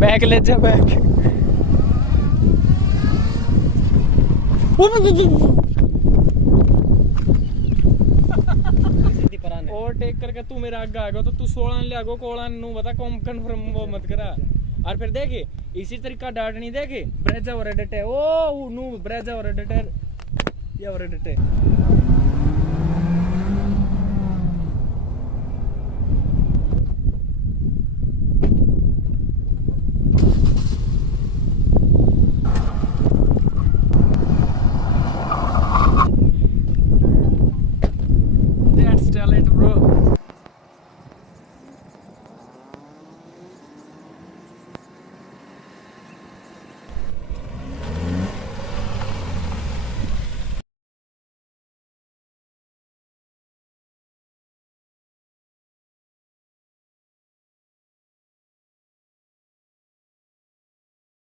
बैक ले जा बैक। और टेक करके तू मेरा आगे आ गया तो तू 16 ले आगो कोला नु बता कौन कंफर्म वो मत करा। और फिर देखे इसी तरीका डाट नहीं देखे ब्रेजा और एडिट है ओ नु ब्रेजा और एडिटर या और एडिट है।